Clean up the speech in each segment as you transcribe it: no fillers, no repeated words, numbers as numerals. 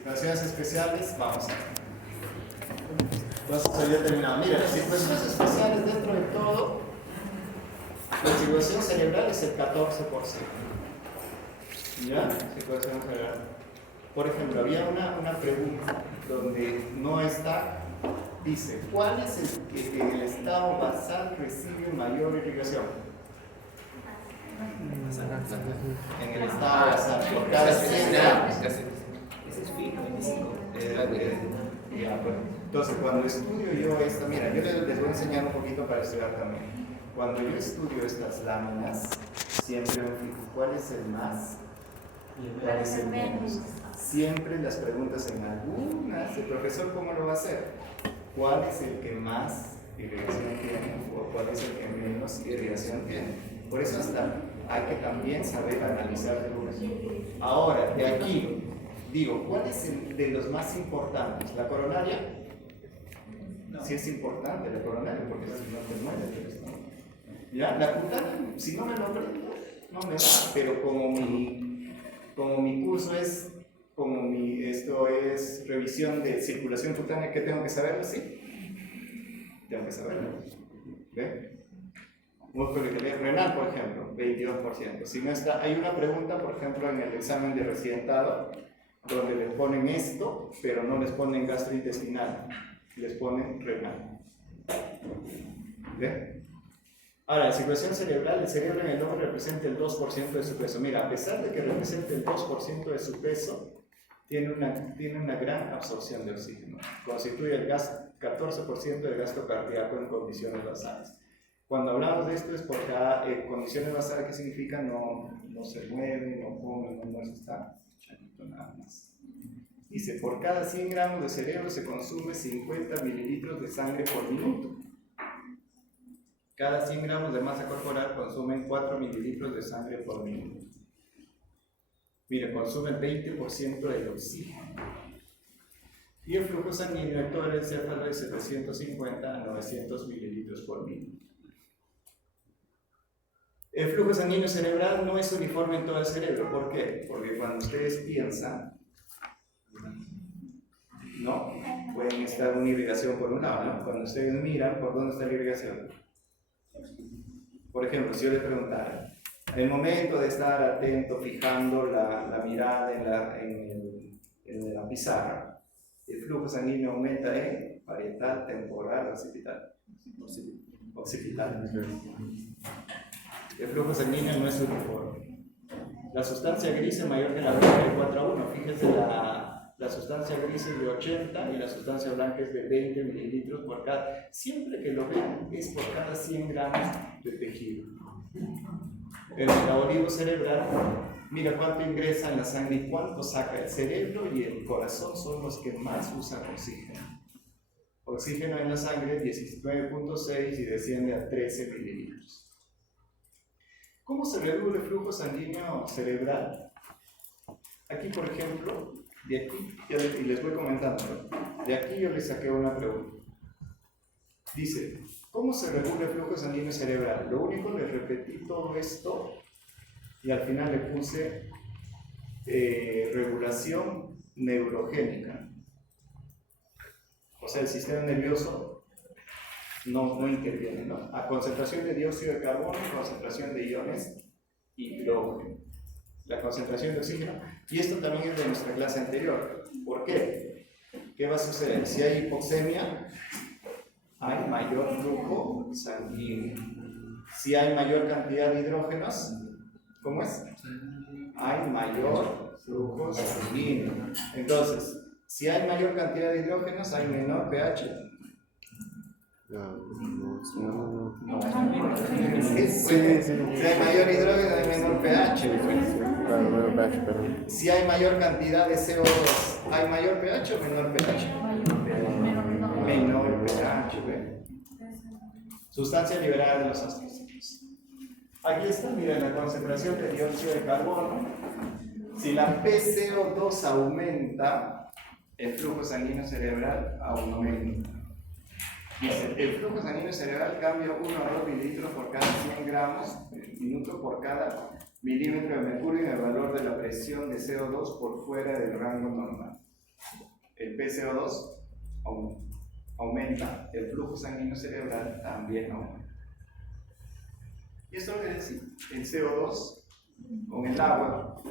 Situaciones especiales, vamos a ver. Entonces, hoy ya terminado. Mira, las situaciones especiales dentro de todo, la circulación cerebral es el 14%. ¿Ya? Circulación cerebral. Por ejemplo, había una pregunta donde no está, dice, ¿cuál es el estado basal recibe mayor irrigación? En el estado basal, por cada 100 gramos. Ese es fijo, 25. Entonces, cuando estudio yo esta, mira, yo les voy a enseñar un poquito para estudiar también. Cuando yo estudio estas láminas, siempre me fijo cuál es el más y cuál es el menos. Siempre las preguntas en algunas, el profesor, ¿cómo lo va a hacer? ¿Cuál es el que más irrigación tiene o cuál es el que menos irrigación tiene? Por eso hasta hay que también saber analizar de uno. Ahora, de aquí, digo, ¿cuál es el de los más importantes? ¿La coronaria? No. Sí es importante la coronaria, porque si no te mueres. ¿Ya? La cutánea, si no me lo aprendo, no me va. Pero como mi curso es, esto es revisión de circulación cutánea, ¿qué tengo que saberlo? Sí, tengo que saberlo. ¿Ve? Músculo renal, por ejemplo, 22%. Si no está, hay una pregunta, por ejemplo, en el examen de residentado, donde les ponen esto, pero no les ponen gastrointestinal, les ponen renal. ¿Ve? Ahora, la circulación cerebral, el cerebro en el hombre representa el 2% de su peso. Mira, a pesar de que representa el 2% de su peso, tiene una gran absorción de oxígeno. Constituye el 14% de gasto cardíaco en condiciones basales. Cuando hablamos de esto es porque condiciones basales, ¿qué significa? No se mueve, no come, no se está chanito nada más. Dice, por cada 100 gramos de cerebro se consume 50 mililitros de sangre por minuto. Cada 100 gramos de masa corporal consumen 4 mililitros de sangre por minuto. Mira, consume el 20% del oxígeno. Y el flujo sanguíneo de todo el encéfalo es 750 a 900 mililitros por minuto. El flujo sanguíneo cerebral no es uniforme en todo el cerebro. ¿Por qué? Porque cuando ustedes piensan, ¿no? Pueden estar una irrigación por un lado, ¿no? Cuando ustedes miran, ¿por dónde está la irrigación? Por ejemplo, si yo le preguntara, en el momento de estar atento, fijando la mirada en la pizarra, el flujo sanguíneo aumenta en parietal, temporal, occipital. Occipital. El flujo sanguíneo no es uniforme. La sustancia gris es mayor que la blanca de 4 a 1. Fíjense, la sustancia gris es de 80 y la sustancia blanca es de 20 mililitros por cada. Siempre que lo vean, es por cada 100 gramos de tejido. El metabolismo cerebral, mira cuánto ingresa en la sangre y cuánto saca. El cerebro y el corazón son los que más usan oxígeno. Oxígeno en la sangre 19.6 y desciende a 13 mililitros. ¿Cómo se reduce el flujo sanguíneo cerebral? Aquí, por ejemplo, de aquí, y les voy comentando, de aquí yo les saqué una pregunta. Dice, ¿cómo se regula el flujo sanguíneo cerebral? Lo único, les repetí todo esto y al final le puse regulación neurogénica. O sea, el sistema nervioso no interviene, ¿no? A concentración de dióxido de carbono y concentración de iones hidrógeno. La concentración de oxígeno, y esto también es de nuestra clase anterior. ¿Por qué? ¿Qué va a suceder? Si hay hipoxemia, hay mayor flujo sanguíneo. Si hay mayor cantidad de hidrógenos, ¿cómo es? Hay mayor flujo sanguíneo. Entonces, si hay mayor cantidad de hidrógenos, hay menor pH. No. Si hay mayor hidrógeno, hay menor pH. Si hay mayor cantidad de CO2, ¿hay mayor pH o menor pH? Menor pH. ¿Ve? Sustancia liberada de los astrócitos. Aquí está, miren, la concentración de dióxido de carbono. Si la PCO2 aumenta, el flujo sanguíneo cerebral aumenta. Dice, el flujo sanguíneo cerebral cambia 1 a 2 mililitros por cada 100 gramos minuto por cada milímetro de mercurio en el valor de la presión de CO2 por fuera del rango normal. PCO2 aumenta, el flujo sanguíneo cerebral también aumenta. Y esto lo que decir, el CO2 con el agua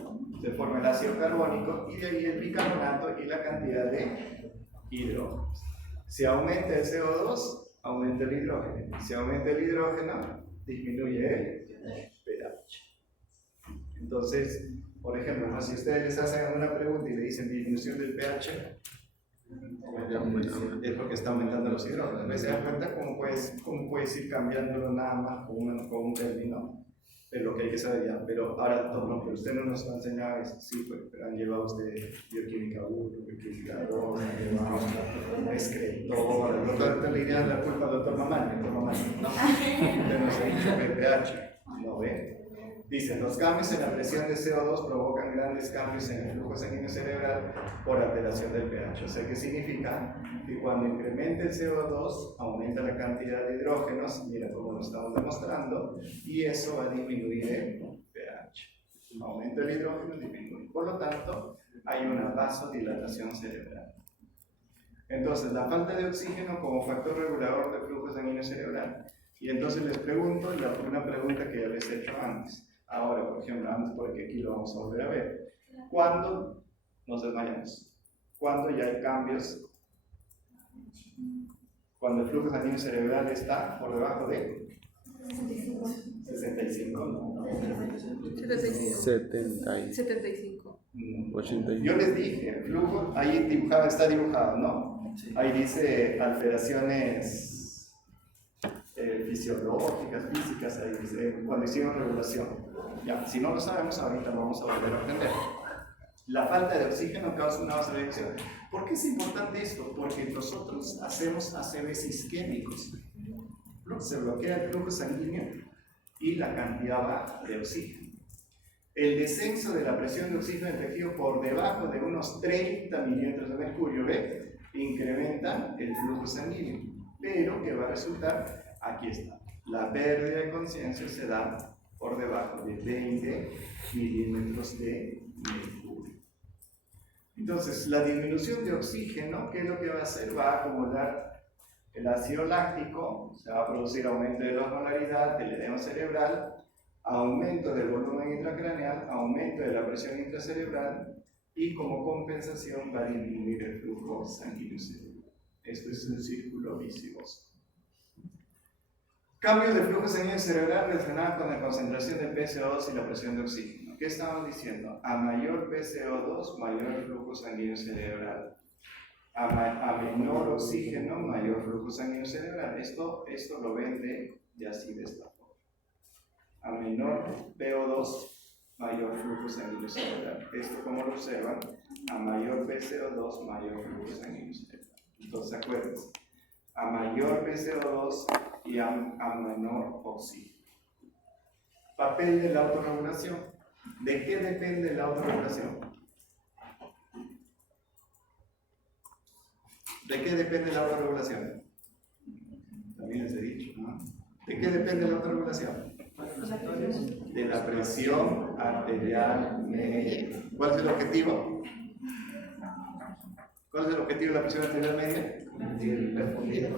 se forma el ácido carbónico y de ahí el bicarbonato y la cantidad de hidrógeno. Si aumenta el CO2, aumenta el hidrógeno. Si aumenta el hidrógeno, disminuye el pH. Entonces, por ejemplo, ¿no? Si ustedes les hacen una pregunta y le dicen disminución del pH, es porque está aumentando los hidrógenos. ¿Se dan cuenta cómo puedes ir cambiándolo nada más con un término? Es lo que hay que saber ya. Pero ahora, no, pero usted no nos ha enseñado eso. Sí, pero han llevado ustedes bioquímica 1, bioquímica 2, han llevado escritor. El doctor le diría la culpa al doctor Mamani. No, usted nos ha dicho que el pH. ¿No ve? Dice, los cambios en la presión de CO2 provocan grandes cambios en el flujo sanguíneo cerebral por alteración del pH. O sea, ¿qué significa? Que cuando incrementa el CO2, aumenta la cantidad de hidrógenos, mira cómo lo estamos demostrando, y eso va a disminuir el pH. Aumenta el hidrógeno, disminuye. Por lo tanto, hay una vasodilatación cerebral. Entonces, la falta de oxígeno como factor regulador del flujo sanguíneo cerebral. Y entonces les pregunto, una pregunta que ya les he hecho antes. Ahora, por ejemplo, antes, porque aquí lo vamos a volver a ver. ¿Cuándo nos desmayamos? ¿Cuándo ya hay cambios? Cuando el flujo sanguíneo cerebral está por debajo de 65, ¿no? 75. 80. Yo les dije, el flujo, ahí dibujado, está dibujado, ¿no? Ahí dice alteraciones fisiológicas, físicas, ahí dice, cuando hicimos regulación. Ya, si no lo sabemos, ahorita vamos a volver a aprender. La falta de oxígeno causa una vasodilatación. ¿Por qué es importante esto? Porque nosotros hacemos ACVs isquémicos. Se bloquea el flujo sanguíneo y la cantidad baja de oxígeno. El descenso de la presión de oxígeno en el tejido por debajo de unos 30 milímetros de mercurio, ¿ve? Incrementa el flujo sanguíneo. Pero, ¿qué va a resultar? Aquí está. La pérdida de conciencia se da por debajo de 20 milímetros de mercurio. Entonces, la disminución de oxígeno, ¿qué es lo que va a hacer? Va a acumular el ácido láctico, se va a producir aumento de la osmolaridad, del edema cerebral, aumento del volumen intracraneal, aumento de la presión intracerebral y como compensación va a disminuir el flujo sanguíneo cerebral. Esto es un círculo vicioso. Cambio de flujo sanguíneo cerebral relacionado con la concentración de PCO2 y la presión de oxígeno. ¿Qué estamos diciendo? A mayor PCO2, mayor flujo sanguíneo cerebral. A menor oxígeno, mayor flujo sanguíneo cerebral. Esto lo ven de así de esta forma. A menor PO2, mayor flujo sanguíneo cerebral. Esto, como lo observan, a mayor PCO2, mayor flujo sanguíneo cerebral. Entonces, acuérdense, a mayor PCO2 y a menor oxígeno. Papel de la autorregulación. ¿De qué depende la autorregulación? ¿De qué depende la autorregulación? También les he dicho, ¿no? ¿De qué depende la autorregulación? De la presión arterial media. ¿Cuál es el objetivo? ¿Cuál es el objetivo de la presión arterial media?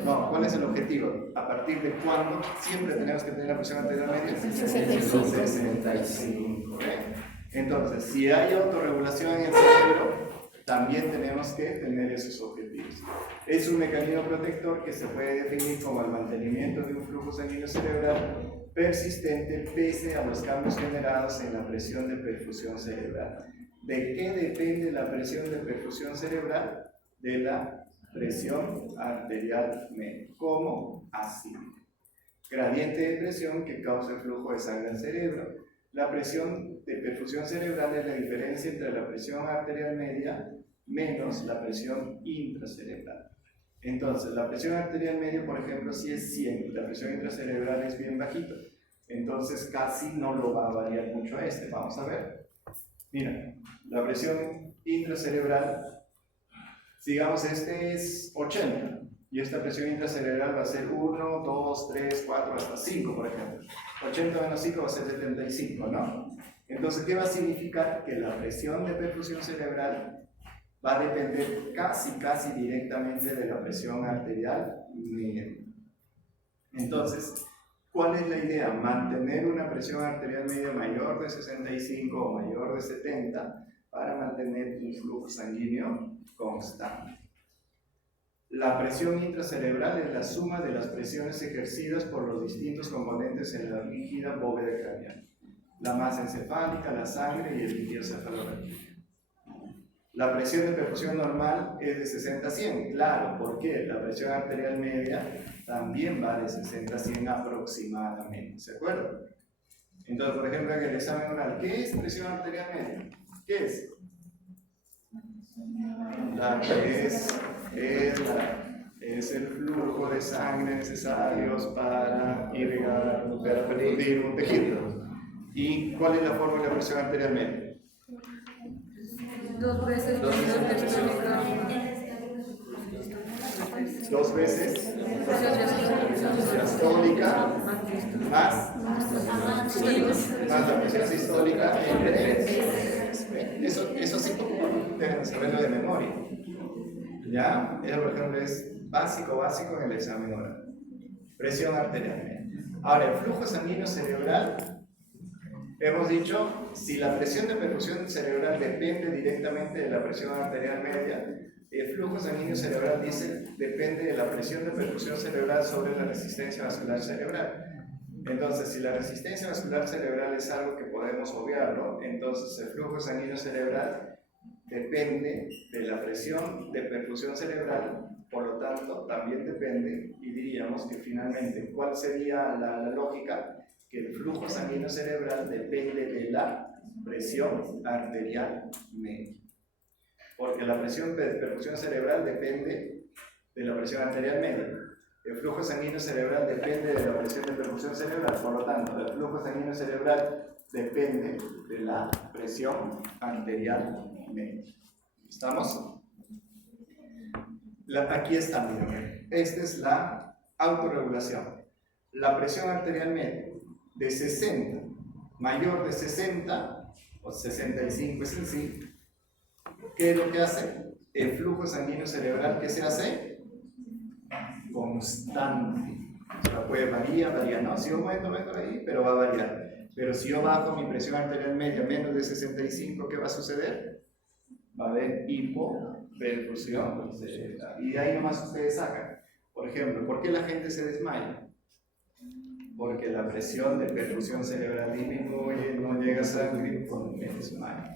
No, ¿cuál es el objetivo? ¿A partir de cuándo siempre tenemos que tener la presión arterial media? 65. Entonces, si hay autorregulación en el cerebro, también tenemos que tener esos objetivos. Es un mecanismo protector que se puede definir como el mantenimiento de un flujo sanguíneo cerebral persistente pese a los cambios generados en la presión de perfusión cerebral. ¿De qué depende la presión de perfusión cerebral? De la presión arterial media. ¿Cómo? Así. Gradiente de presión que causa el flujo de sangre al cerebro. La presión de perfusión cerebral es la diferencia entre la presión arterial media menos la presión intracerebral. Entonces, la presión arterial media, por ejemplo, si es 100 y la presión intracerebral es bien bajita, entonces casi no lo va a variar mucho a este. Vamos a ver. Mira, la presión intracerebral, digamos, este es 80 y esta presión intracerebral va a ser 1, 2, 3, 4, hasta 5, por ejemplo. 80 menos 5 va a ser 75, ¿no? Entonces, ¿qué va a significar? Que la presión de perfusión cerebral va a depender casi directamente de la presión arterial media. Entonces, ¿cuál es la idea? Mantener una presión arterial media mayor de 65 o mayor de 70 para mantener un flujo sanguíneo constante. La presión intracerebral es la suma de las presiones ejercidas por los distintos componentes en la rígida bóveda craneal: la masa encefálica, la sangre y el líquido cefalorraquídeo. La presión de perfusión normal es de 60 a 100, claro, porque la presión arterial media también va de 60 a 100 aproximadamente, ¿se acuerdan? Entonces, por ejemplo, en el examen oral, ¿qué es presión arterial media? ¿Qué es? Es el flujo de sangre necesarios para irrigar, para perfundir un tejido. ¿Y cuál es la fórmula de presión arterial media? 2 veces presión diastólica. 2 veces diastólica más la presión sistólica entre 3. Eso sí deben saberlo de memoria. ¿Ya? Eso, por ejemplo, es básico en el examen oral. Presión arterial media. Ahora, el flujo sanguíneo cerebral. Hemos dicho, si la presión de perfusión cerebral depende directamente de la presión arterial media, el flujo sanguíneo cerebral depende de la presión de perfusión cerebral sobre la resistencia vascular cerebral. Entonces, si la resistencia vascular cerebral es algo que podemos obviarlo, entonces el flujo sanguíneo cerebral depende de la presión de perfusión cerebral, por lo tanto, también depende, y diríamos que finalmente, ¿cuál sería la lógica? Que el flujo sanguíneo cerebral depende de la presión arterial media. Porque la presión de perfusión cerebral depende de la presión arterial media. El flujo sanguíneo cerebral depende de la presión de perfusión cerebral, por lo tanto, el flujo sanguíneo cerebral depende de la presión arterial media. ¿Estamos? Aquí está, miren. Esta es la autorregulación. La presión arterial media de 60, mayor de 60 o 65 es en sí, ¿qué es lo que hace? El flujo sanguíneo cerebral, ¿qué se hace? Constante. O sea, puede variar, ¿no? Si yo meto ahí, pero va a variar. Pero si yo bajo mi presión arterial media menos de 65, ¿qué va a suceder? Va a haber hipoperfusión cerebral. Y de ahí nomás ustedes sacan. Por ejemplo, ¿por qué la gente se desmaya? Porque la presión de perfusión cerebral disminuye, no llega sangre cuando me desmayo.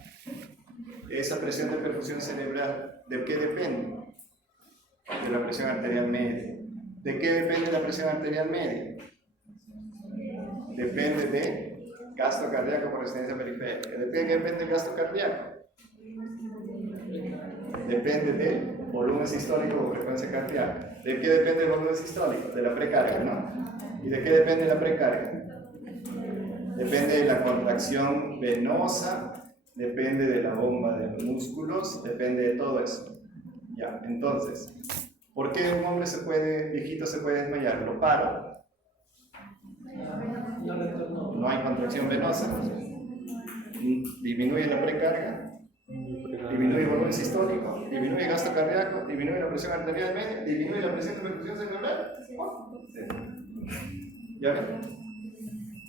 Esa presión de perfusión cerebral, ¿de qué depende? De la presión arterial media. ¿De qué depende la presión arterial media? Depende de gasto cardíaco por resistencia periférica. ¿De qué depende el gasto cardíaco? Depende del volumen sistólico o frecuencia cardíaca. ¿De qué depende el volumen sistólico? De la precarga, ¿no? ¿Y de qué depende la precarga? Depende de la contracción venosa, depende de la bomba de los músculos, depende de todo eso. Ya, entonces, ¿por qué un hombre viejito se puede desmayar? Lo paro. No hay contracción venosa. Disminuye la precarga, disminuye el volumen sistólico, disminuye el gasto cardíaco, disminuye la presión arterial media, disminuye la presión de perfusión cerebral. ¿Ya ven?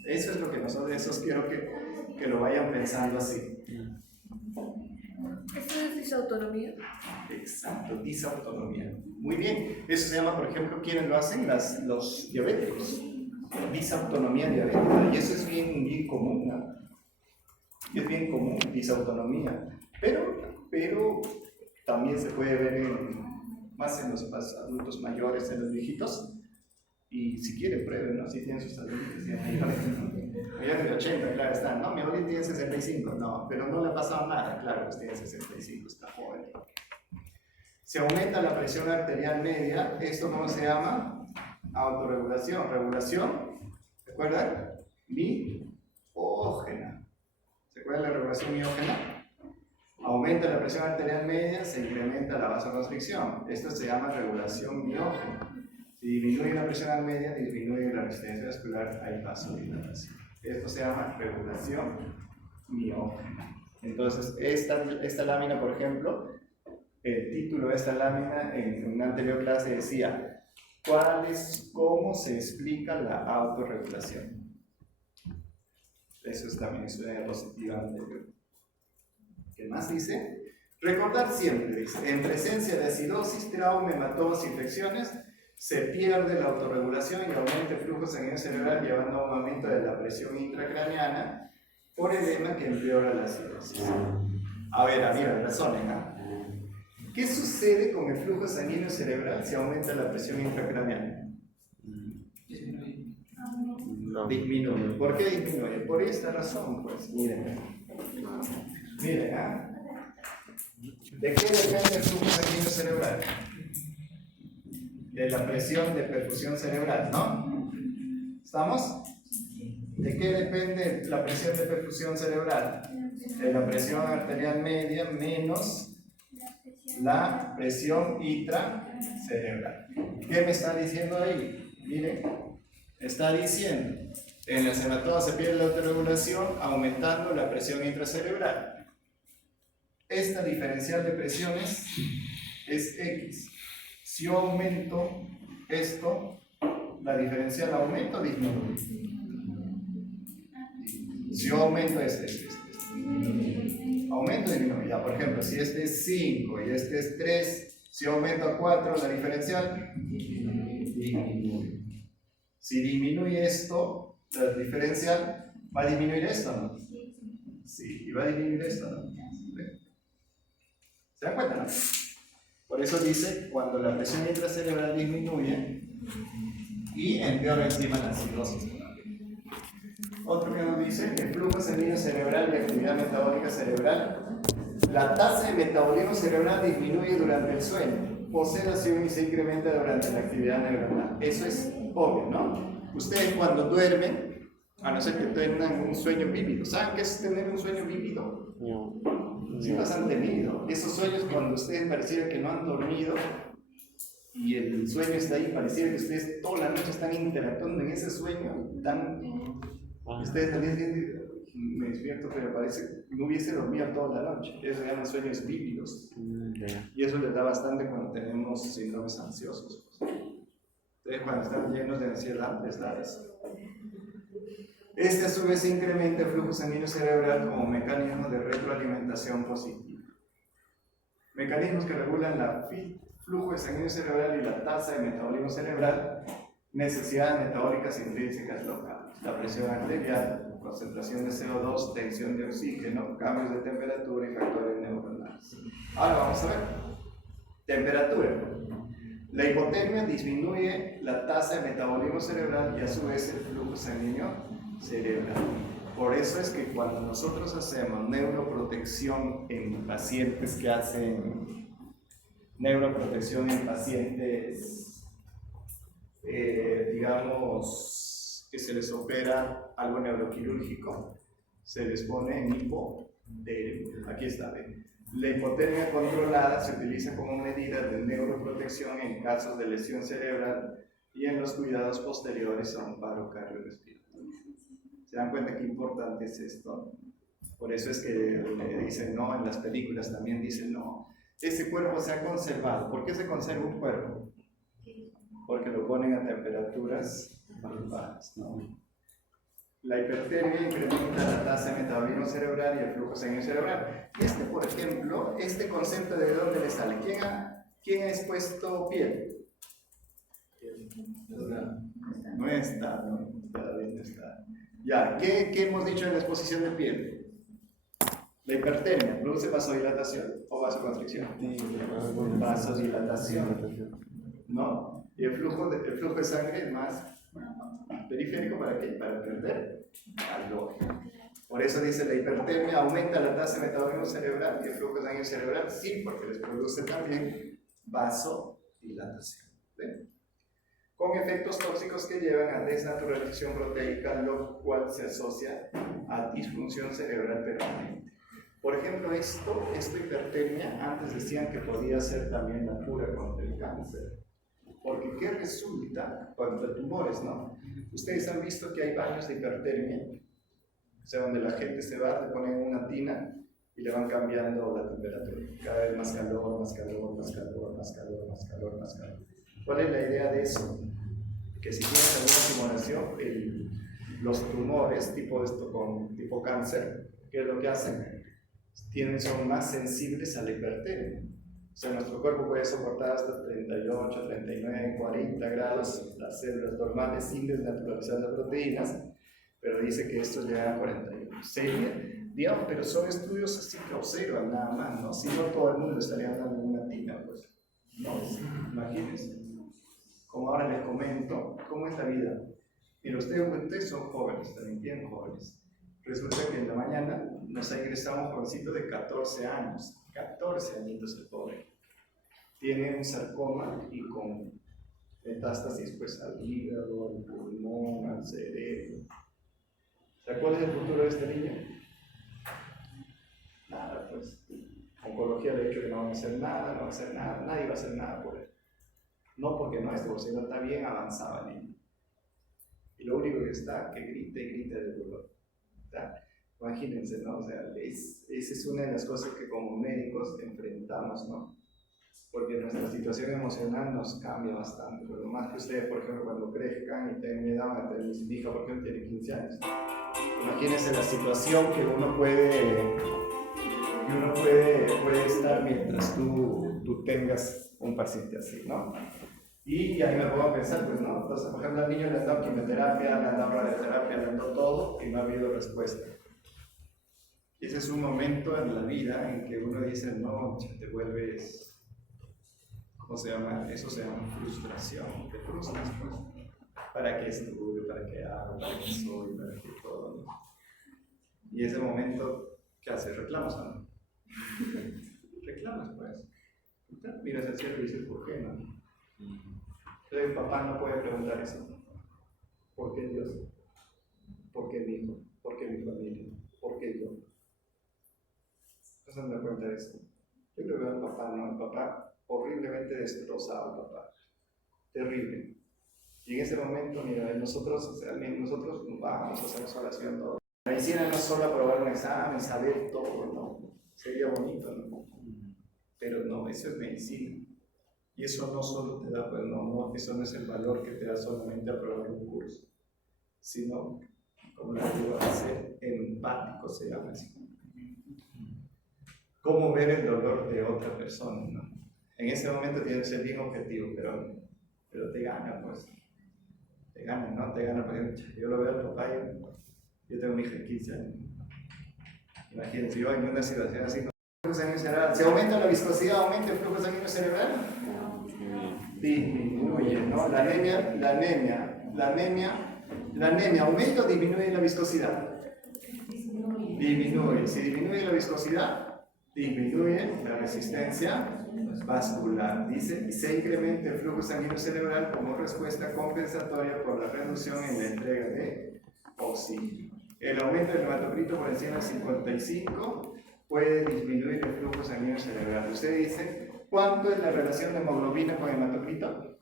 Eso es lo que nosotros quiero que lo vayan pensando así. ¿Esto es disautonomía? Exacto, disautonomía. Muy bien. Eso se llama, por ejemplo, ¿quiénes lo hacen? Los diabéticos. Disautonomía diabética. Y eso es bien común, ¿no? Es bien común, disautonomía. Pero también se puede ver más en los adultos mayores, en los viejitos. Y si quieren, prueben, ¿no? Si tienen sus abuelitos, mayores de 80, claro está. No, mi abuelito tiene 65, no, pero no le ha pasado nada, claro, pues tiene 65, está joven. Se aumenta la presión arterial media, ¿esto cómo se llama? Autorregulación, regulación, ¿recuerdan? Miógena. ¿Se acuerdan de la regulación miógena? Aumenta la presión arterial media, se incrementa la vasoconstricción. Esto se llama regulación miógena. Si disminuye la presión media, disminuye la resistencia vascular, hay vasodilatación. Esto se llama regulación miógena. Entonces, esta lámina, por ejemplo, el título de esta lámina en una anterior clase decía, ¿cómo se explica la autorregulación? Eso también es una diapositiva anterior. ¿Qué más dice? Recordar siempre, dice, en presencia de acidosis, trauma, hematomas, infecciones, se pierde la autorregulación y aumenta el flujo sanguíneo cerebral llevando a un aumento de la presión intracraneana por edema que empeora la acidosis. A ver, razonen, ¿no? ¿Qué sucede con el flujo sanguíneo cerebral si aumenta la presión intracraneana? Disminuye. ¿Por qué disminuye? Por esta razón, pues, miren, ¿ah? ¿De qué depende el flujo sanguíneo cerebral? De la presión de perfusión cerebral, ¿no? ¿Estamos? ¿De qué depende la presión de perfusión cerebral? De la presión arterial media menos la presión intracerebral. ¿Qué me está diciendo ahí? Miren, está diciendo, en las hematomas se pierde la autorregulación aumentando la presión intracerebral. Esta diferencial de presiones es X. Si yo aumento esto, la diferencial aumenta o disminuye. Si yo aumento aumento o disminuye. Ya, por ejemplo, si este es 5 y este es 3, si yo aumento a 4, la diferencial disminuye. Si disminuye esto, la diferencial, ¿va a disminuir esto o no? Sí, y va a disminuir esto, ¿no? ¿Se dan cuenta, no? Por eso dice, cuando la presión intracerebral disminuye y empeora encima la acidosis. Otro que nos dice, el flujo sanguíneo cerebral y actividad metabólica cerebral, la tasa de metabolismo cerebral disminuye durante el sueño, por sedación y se incrementa durante la actividad neuronal. Eso es obvio, ¿no? Ustedes cuando duermen, a no ser que tengan un sueño vívido, ¿saben qué es tener un sueño vívido? Sí, los han tenido. Esos sueños cuando ustedes pareciera que no han dormido y el sueño está ahí, pareciera que ustedes toda la noche están interactuando en ese sueño, ustedes también dicen, me despierto pero parece que no hubiese dormido toda la noche. Eso se llaman sueños vívidos. Y eso les da bastante cuando tenemos síndromes ansiosos. Entonces cuando están llenos de ansiedad les da eso. Este a su vez incrementa el flujo sanguíneo cerebral como mecanismo de retroalimentación positiva. Mecanismos que regulan el flujo de sanguíneo cerebral y la tasa de metabolismo cerebral, necesidades metabólicas intrínsecas locales, la presión arterial, concentración de CO2, tensión de oxígeno, cambios de temperatura y factores neuronales. Ahora vamos a ver. Temperatura. La hipotermia disminuye la tasa de metabolismo cerebral y a su vez el flujo sanguíneo cerebral. Por eso es que cuando nosotros hacemos neuroprotección en pacientes que hacen neuroprotección en pacientes, digamos, que se les opera algo neuroquirúrgico, se les pone en hipotermia. Aquí está, ¿ven? La hipotermia controlada se utiliza como medida de neuroprotección en casos de lesión cerebral y en los cuidados posteriores a un paro cardiorrespiratorio. ¿Se dan cuenta qué importante es esto? Por eso es que le dicen no, en las películas también dicen no. Ese cuerpo se ha conservado. ¿Por qué se conserva un cuerpo? Porque lo ponen a temperaturas bajas, ¿no? La hipertermia incrementa la tasa de metabolismo cerebral y el flujo sanguíneo cerebral. Por ejemplo, este concepto de dónde le sale. ¿Quién ha expuesto piel? No está, ¿no? Todavía no está. Ya, ¿qué hemos dicho en la exposición de piel? La hipertermia, ¿produce vasodilatación o vasoconstricción? Vasodilatación, ¿no? Y el flujo de sangre es más periférico, ¿para qué? Para perder calor. Por eso dice la hipertermia aumenta la tasa de metabolismo cerebral y el flujo sanguíneo cerebral, sí, porque les produce también vasodilatación. ¿Ven? Con efectos tóxicos que llevan a desnaturalización proteica, lo cual se asocia a disfunción cerebral permanente. Por ejemplo, esta hipertermia, antes decían que podía ser también la cura contra el cáncer. Porque ¿qué resulta contra tumores, no? Ustedes han visto que hay baños de hipertermia, o sea, donde la gente se va, te ponen una tina y le van cambiando la temperatura. Cada vez más calor, más calor, más calor, más calor, más calor, más calor. ¿Cuál es la idea de eso? Que si tienes alguna simulación, los tumores tipo cáncer, ¿qué es lo que hacen? Son más sensibles al hipertermia. O sea, nuestro cuerpo puede soportar hasta 38, 39, 40 grados las células normales sin desnaturalizar las proteínas, pero dice que esto llega a 41. Sería, digamos, pero son estudios así que observan nada más, ¿no? Si no, todo el mundo estaría hablando en una tina, pues. No, imagínense. Como ahora les comento, ¿cómo es la vida? Mira, ustedes son jóvenes, también bien jóvenes. Resulta que en la mañana nos ha ingresado un jovencito de 14 años, 14 añitos el pobre. Tiene un sarcoma y con metástasis pues al hígado, al pulmón, al cerebro. ¿Sabes cuál es el futuro de este niño? Nada, pues. Oncología le ha dicho que no va a hacer nada, no va a hacer nada, nadie va a hacer nada por él. No porque no esté, sino está bien avanzado el niño. Y lo único que está, que grita y grita de dolor. Imagínense, ¿no? O sea, esa es una de las cosas que como médicos enfrentamos, ¿no? Porque nuestra situación emocional nos cambia bastante. Pero más que ustedes, por ejemplo, cuando crezcan y tengan edad, mi hija, por ejemplo, tiene 15 años. Imagínense la situación que uno puede estar mientras tú tengas un paciente así, ¿no? Y ahí me pongo a pensar, pues no, entonces por ejemplo al niño le han dado quimioterapia, le han dado radioterapia, le han dado todo y no ha habido respuesta. Y ese es un momento en la vida en que uno dice, no, te vuelves, ¿cómo se llama? Eso se llama frustración, te frustras, pues. ¿Para qué estudio? ¿Para qué hago? ¿Para qué soy? ¿Para qué todo? ¿No? Y ese momento, ¿qué haces? ¿Reclamas o no? Reclamas, pues. Miras al cielo y dices, ¿por qué no? Entonces el papá no puede preguntar eso. ¿Por qué Dios? ¿Por qué mi hijo? ¿Por qué mi familia? ¿Por qué yo? No se me cuenta eso. Yo le veo al papá, ¿no? El papá horriblemente destrozado, el papá. Terrible. Y en ese momento, mira, nosotros vamos a hacer oración todo. La medicina no es solo aprobar un examen, saber todo, ¿no? Sería bonito, ¿no? Pero no, eso es medicina. Y eso no solo te da, pues eso no es el valor que te da solamente aprobar un curso, sino, como la digo, ser empático se llama así. Cómo ver el dolor de otra persona, ¿no? En ese momento tienes el bien objetivo, pero te gana, pues. Te gana, ¿no? Te gana, porque yo lo veo al papá, yo tengo una hija de 15 años. Imagínense, yo en una situación así, ¿no? Si aumenta la viscosidad, aumenta el flujo sanguíneo cerebral. Disminuye, ¿no? La anemia aumenta o disminuye la viscosidad. Disminuye. Si disminuye la viscosidad, disminuye la resistencia vascular. Dice, y se incrementa el flujo sanguíneo cerebral como respuesta compensatoria por la reducción en la entrega de oxígeno. El aumento del hematocrito por encima de 55 puede disminuir el flujo sanguíneo cerebral. Usted dice, ¿cuánto es la relación de hemoglobina con hematocrito?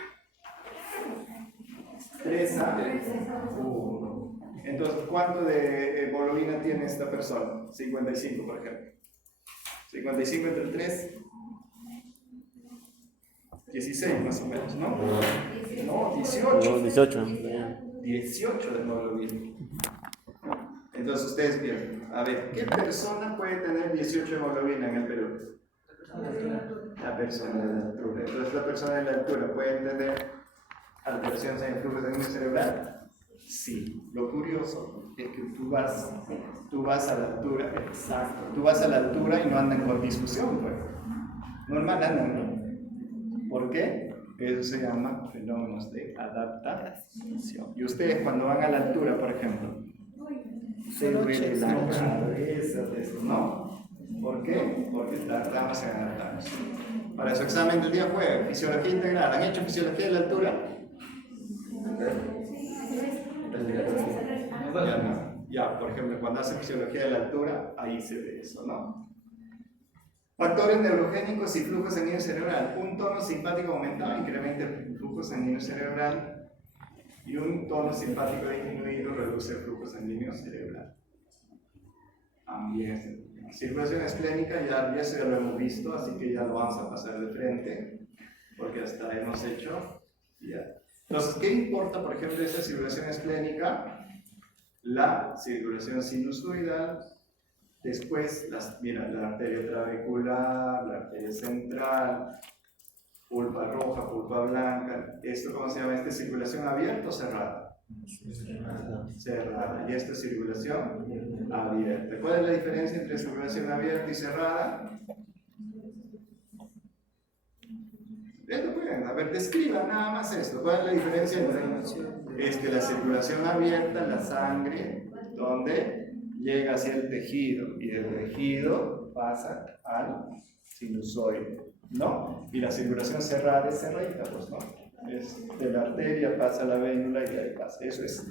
3:1. Entonces, ¿cuánto de hemoglobina tiene esta persona? 55, por ejemplo. 55 entre 3, 16 más o menos, ¿no? No, 18. No, 18. 18 de hemoglobina. Entonces ustedes piensan, a ver, ¿qué persona puede tener 18 de hemoglobina en el Perú? La persona de la altura. Entonces la persona de la altura puede tener alteraciones en el flujo sanguíneo cerebral. Sí. Lo curioso es que tú vas a la altura, exacto. Tú vas a la altura y no andan con discusión, pues. Normal andan, ¿no? ¿Por qué? Eso se llama fenómenos de adaptación. Y ustedes cuando van a la altura, por ejemplo, se duele la cabeza, ¿no? ¿Por qué? Porque tardamos en adaptarnos. Para su examen del día jueves, fisiología integral. ¿Han hecho fisiología de la altura? Ya, por ejemplo, cuando hacen fisiología de la altura, ahí se ve eso, ¿no? Factores neurogénicos y flujo sanguíneo cerebral. Un tono simpático aumentado incrementa el flujo sanguíneo cerebral y un tono simpático disminuido reduce el flujo sanguíneo cerebral. También Circulación esplénica, ya eso ya lo hemos visto, así que ya lo vamos a pasar de frente, porque hasta hemos hecho. Ya. Entonces, ¿qué importa, por ejemplo, de esta circulación esplénica? La circulación sinusoidal, después, mira, la arteria trabecular, la arteria central, pulpa roja, pulpa blanca. ¿Esto cómo se llama? ¿Esta es circulación abierta o cerrada? Cerrada. ¿Y esta es circulación abierta? ¿Cuál es la diferencia entre circulación abierta y cerrada? A ver, describan nada más esto. ¿Cuál es la diferencia entre la circulación abierta, la sangre, donde llega hacia el tejido y del tejido pasa al sinusoide, ¿no? Y la circulación cerrada es cerradita, pues, ¿no? Es de la arteria pasa a la vénula y ahí pasa. Eso es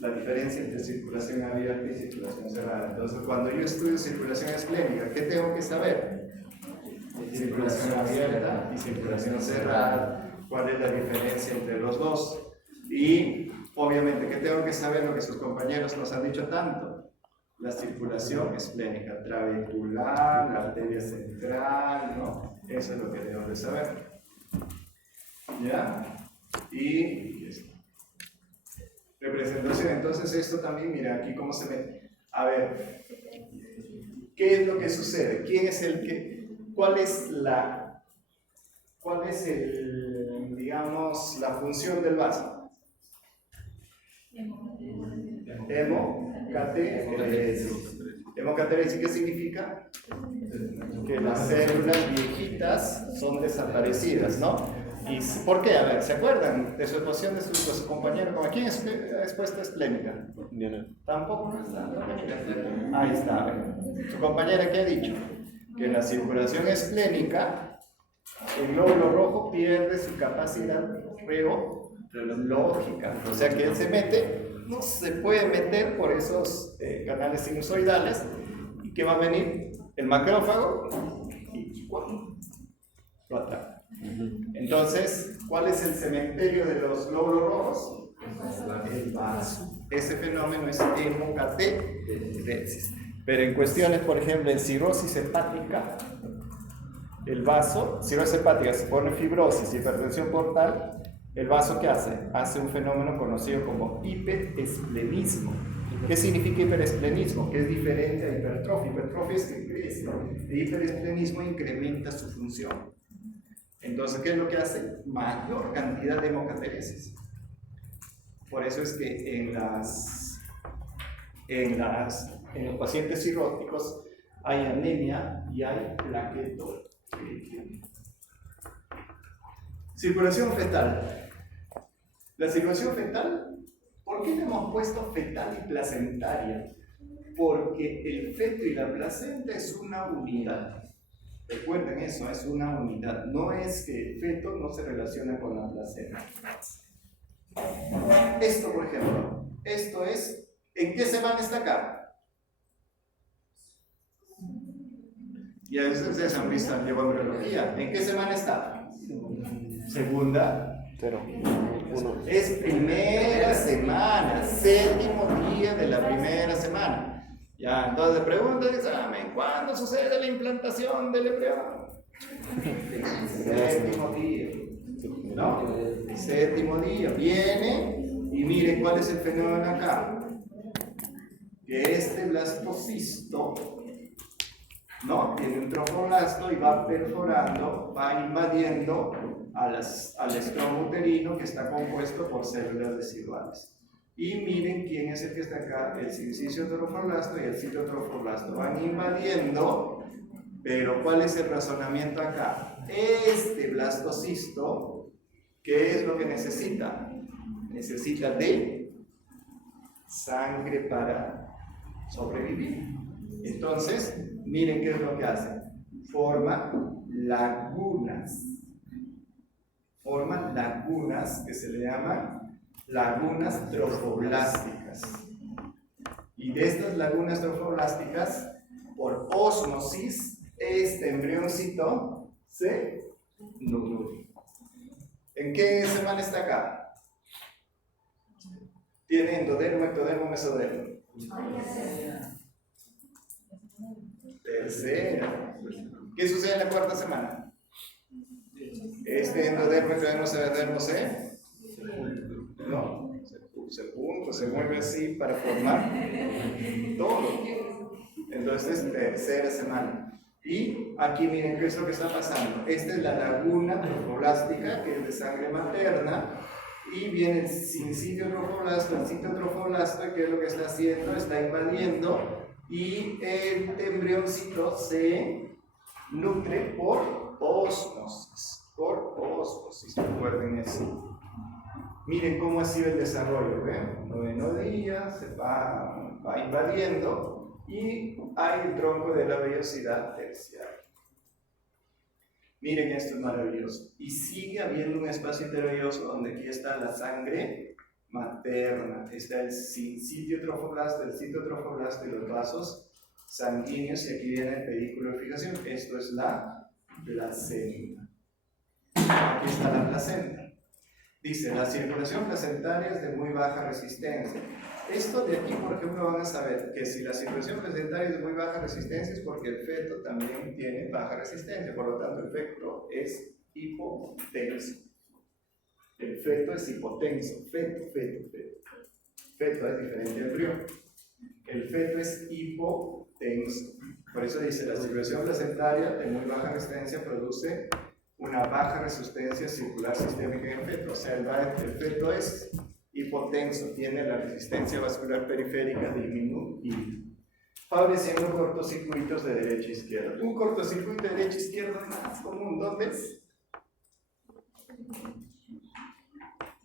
la diferencia entre circulación abierta y circulación cerrada. Entonces, cuando yo estudio circulación esplénica, ¿qué tengo que saber? Circulación abierta y circulación cerrada, cuál es la diferencia entre los dos. Y obviamente que tengo que saber lo que sus compañeros nos han dicho tanto: la circulación esplénica trabecular, la arteria central, ¿no? Eso es lo que debo de saber. ¿Ya? Y representación. Entonces esto también, mira aquí cómo se ve. A ver, ¿qué es lo que sucede? ¿Quién es el que? ¿Cuál es digamos, la función del vaso? Hemocateresis. Hemocateresis, ¿qué significa? Que las células viejitas son desaparecidas, ¿no? ¿Y por qué? A ver, ¿se acuerdan de su ecuación de sus compañeros? ¿A quién es expuesta esplénica? Tampoco no está. Ahí está. A ver. ¿Su compañera qué ha dicho? Que en la circulación esplénica, el glóbulo rojo pierde su capacidad reológica. O sea que él se mete, no se puede meter por esos canales sinusoidales. ¿Y qué va a venir? El macrófago y lo ataca. Entonces, ¿cuál es el cementerio de los glóbulos rojos? El vaso. Ese fenómeno es hemocateresis. Pero en cuestiones, por ejemplo, en cirrosis hepática, el vaso, cirrosis hepática, se pone fibrosis, hipertensión portal, el vaso ¿qué hace? Hace un fenómeno conocido como hiperesplenismo. ¿Qué significa hiperesplenismo? Que es diferente a hipertrofia. Hipertrofia es que crece. El hiperesplenismo incrementa su función. Entonces, ¿qué es lo que hace? Mayor cantidad de hemocateresis. Por eso es que en los pacientes cirróticos hay anemia y hay plaquetoglicemia. Circulación fetal. La circulación fetal, ¿por qué le hemos puesto fetal y placentaria? Porque el feto y la placenta es una unidad. Recuerden eso, es una unidad. No es que el feto no se relaciona con la placenta. Esto, por ejemplo, esto es, ¿en qué semana está acá? Y a veces ustedes han visto en embriología. ¿En qué semana está? Segunda. 0, 1. Es primera semana, séptimo día de la primera semana. Ya, entonces le pregunta el examen, ¿cuándo sucede la implantación del embrión? Séptimo día. ¿No? Séptimo día. Viene y miren cuál es el fenómeno acá. Que este blastocisto, ¿no? Tiene un trofoblasto y va perforando, va invadiendo al estroma uterino, que está compuesto por células residuales. Y miren quién es el que está acá, el citotrofoblasto y el citotrofoblasto. Van invadiendo, pero ¿cuál es el razonamiento acá? Este blastocisto, ¿qué es lo que necesita? Necesita de sangre para sobrevivir. Entonces, miren qué es lo que hace. Forma lagunas. Forma lagunas que se le llaman lagunas trofoblásticas. Y de estas lagunas trofoblásticas, por ósmosis, este embrioncito se nutre. ¿En qué semana está acá? Tiene endodermo, ectodermo, mesodermo. Tercera. ¿Qué sucede en la cuarta semana? Este endodermo se no, se mueve así para formar todo. Entonces, tercera semana. Y aquí miren qué es lo que está pasando. Esta es la laguna trofoblástica, que es de sangre materna, y viene el sitio trofoblasto, ¿qué es lo que está haciendo? Está invadiendo, y el embrioncito se nutre por osmosis. Recuerden eso. Miren cómo ha sido el desarrollo, ¿ven? 9 días, se va invadiendo y hay el tronco de la vellosidad terciaria. Miren, esto es maravilloso. Y sigue habiendo un espacio intervelloso donde aquí está la sangre materna, está el sitio trofoblasto y los vasos sanguíneos, y aquí viene el pedículo de fijación. Esto es la placenta. Aquí está la placenta. Dice, la circulación placentaria es de muy baja resistencia. Esto de aquí, por ejemplo, van a saber que si la circulación placentaria es de muy baja resistencia es porque el feto también tiene baja resistencia, por lo tanto el feto es hipotenso. El feto es hipotenso. Feto es diferente al embrión. El feto es hipotenso. Por eso dice, la circulación placentaria de muy baja resistencia produce una baja resistencia circular sistémica en el feto. O sea, el feto es hipotenso, tiene la resistencia vascular periférica disminuida, favoreciendo cortocircuitos de derecha a izquierda. Un cortocircuito de derecha a izquierda más común, ¿dónde es?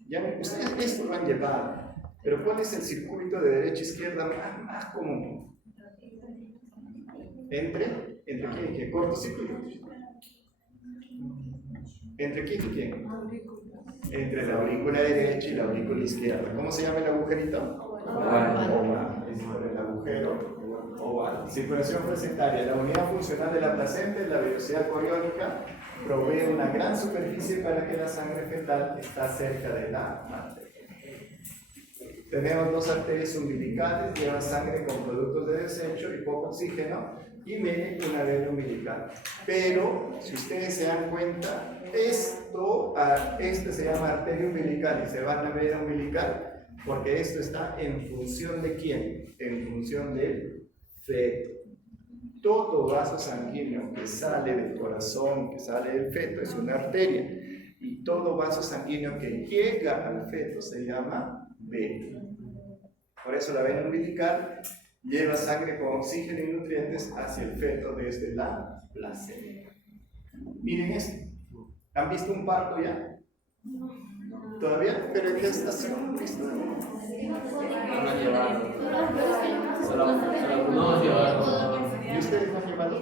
Ya, ustedes esto lo han llevado, pero ¿cuál es el circuito de derecha a izquierda más común? ¿Entre quién y quién? Cortocircuito. ¿Entre quién y quién? Entre la aurícula derecha y la aurícula izquierda. ¿Cómo se llama el agujerito? Oval. Es por el agujero oval. Circulación placentaria. La unidad funcional de la placenta es la velocidad coriónica. Provee una gran superficie para que la sangre fetal está cerca de la madre. Tenemos 2 arterias umbilicales, llevan sangre con productos de desecho y poco oxígeno, y miren una vena umbilical. Pero, si ustedes se dan cuenta, este se llama arteria umbilical y se va a la vena umbilical, porque esto está en función de ¿quién? En función del feto. Todo vaso sanguíneo que sale del corazón, que sale del feto, es una arteria. Y todo vaso sanguíneo que llega al feto se llama vena. Por eso la vena umbilical lleva sangre con oxígeno y nutrientes hacia el feto desde la placenta. Miren esto. ¿Han visto un parto ya? ¿Todavía? ¿Pero en qué estación? ¿Listo? No llevaron. ¿Y ustedes no han llevado?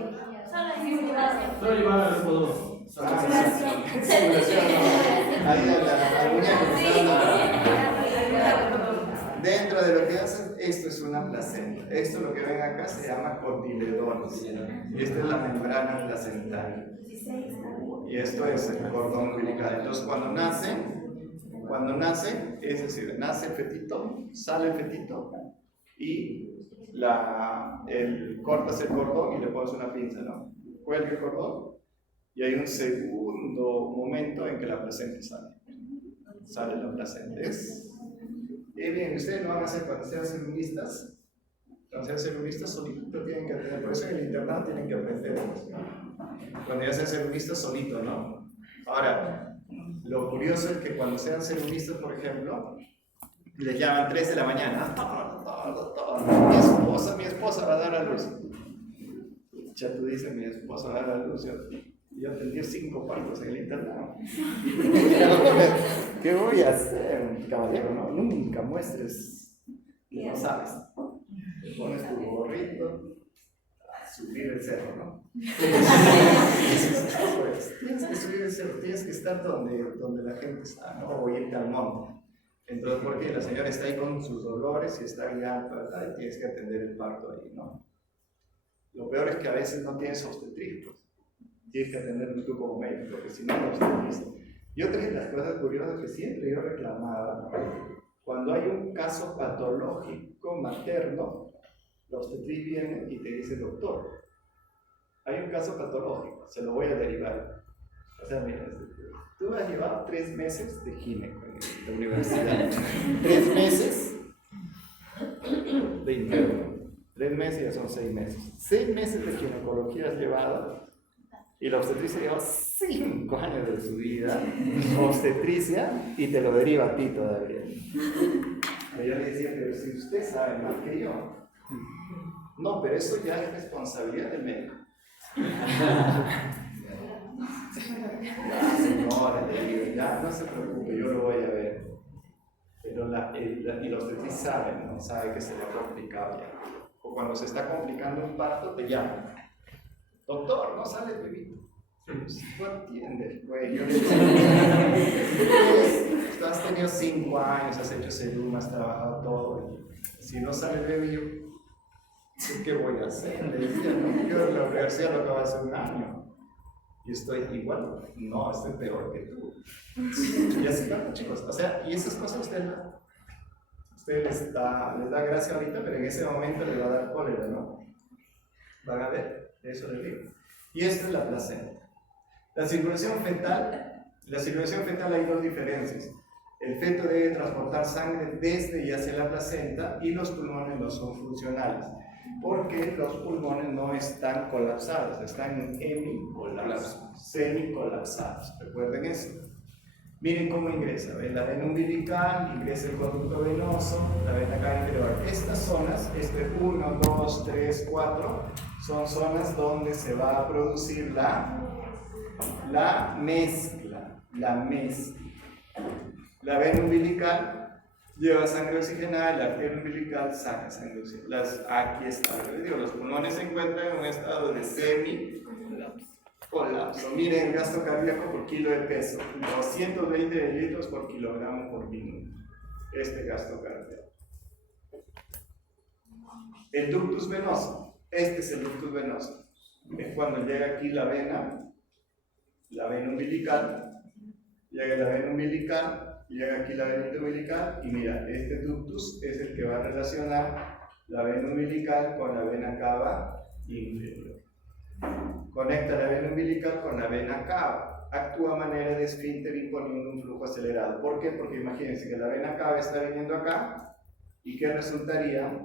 Solo llevaron al grupo 2. Ahí al muñeco. Dentro de lo que hacen, esto es una placenta. Esto lo que ven acá se llama cotiledones. Y esta es la membrana placentaria. Y esto es el cordón umbilical. Entonces cuando nace, es decir, nace el fetito, sale el fetito y cortas el cordón y le pones una pinza, ¿no? Cuelga el cordón y hay un segundo momento en que la placenta sale. Sale la placenta. Y bien, ustedes lo van a hacer cuando sean celulistas. Cuando sean celulistas, solito tienen que aprender. Por eso en el internado tienen que aprender. Cuando ya sean celulistas, solito, ¿no? Ahora, lo curioso es que cuando sean celulistas, por ejemplo, les llaman 3 de la mañana. Mi esposa va a dar a luz. Ya tú dices, mi esposa va a dar a luz. Yo atendí 5 partos en el internado. ¿Qué voy a hacer, caballero? No, nunca muestres que no sabes. Te pones tu gorrito a subir el cerro, ¿no? Tienes que subir el cerro, tienes que estar donde la gente está, ¿no? O irte al monte. Entonces, porque la señora está ahí con sus dolores y está guiando, ¿verdad? Y tienes que atender el parto ahí, ¿no? Lo peor es que a veces no tienes obstetricia. Tienes que atenderlo tú como médico, porque si no, no obstetricia. Y otra de las cosas curiosas que siempre yo reclamaba, cuando hay un caso patológico materno, la obstetriz viene y te dice, doctor, Hay un caso patológico, se lo voy a derivar. O sea, mira, tú has llevado 3 meses de gineco en la universidad. 3 meses de interno. 3 meses ya son 6 meses. 6 meses de ginecología has llevado y la obstetricia lleva 5 años de su vida. Obstetricia y te lo deriva a ti todavía. Y yo le decía, pero si usted sabe más que yo. No, pero eso ya es responsabilidad del médico. Señora, le digo, ya no se preocupe, yo lo voy a ver. Pero y los de ti saben, ¿no? Saben que se le ha complicado ya. O cuando se está complicando un parto, te llaman. Doctor, no sale el bebito. Tú entiendes, güey. Yo le digo, tú has tenido 5 años, has hecho sedum, has trabajado todo. Si no sale el bebé, ¿qué voy a hacer? Le decía, ¿no? Yo en la universidad lo acabo hace 1 año. Y estoy igual, no, estoy peor que tú. Y así van, chicos. O sea, y esas cosas usted les da gracia ahorita, pero en ese momento le va a dar cólera, ¿no? Van a ver, eso les digo. Y esto es la placenta. La circulación fetal hay 2 diferencias. El feto debe transportar sangre desde y hacia la placenta y los pulmones no son funcionales. Porque los pulmones no están colapsados, están hemicolapsados, semicolapsados. Recuerden eso. Miren cómo ingresa. ¿Ven? La vena umbilical, ingresa el conducto venoso, la vena cava inferior. Estas zonas, 1, 2, 3, 4, son zonas donde se va a producir la mezcla. La vena umbilical lleva sangre oxigenada, la arteria umbilical saca sangre oxigenada. Aquí está, los pulmones se encuentran en un estado de semi-colapso. Miren el gasto cardíaco por kilo de peso, 220 litros por kilogramo por minuto. Este gasto cardíaco. El ductus venoso, este es el ductus venoso. Es cuando llega aquí la vena umbilical, llega aquí la vena umbilical y mira, este ductus es el que va a relacionar la vena umbilical con la vena cava inferior. Conecta la vena umbilical con la vena cava. Actúa a manera de esfínter imponiendo un flujo acelerado. ¿Por qué? Porque imagínense que la vena cava está viniendo acá y ¿qué resultaría?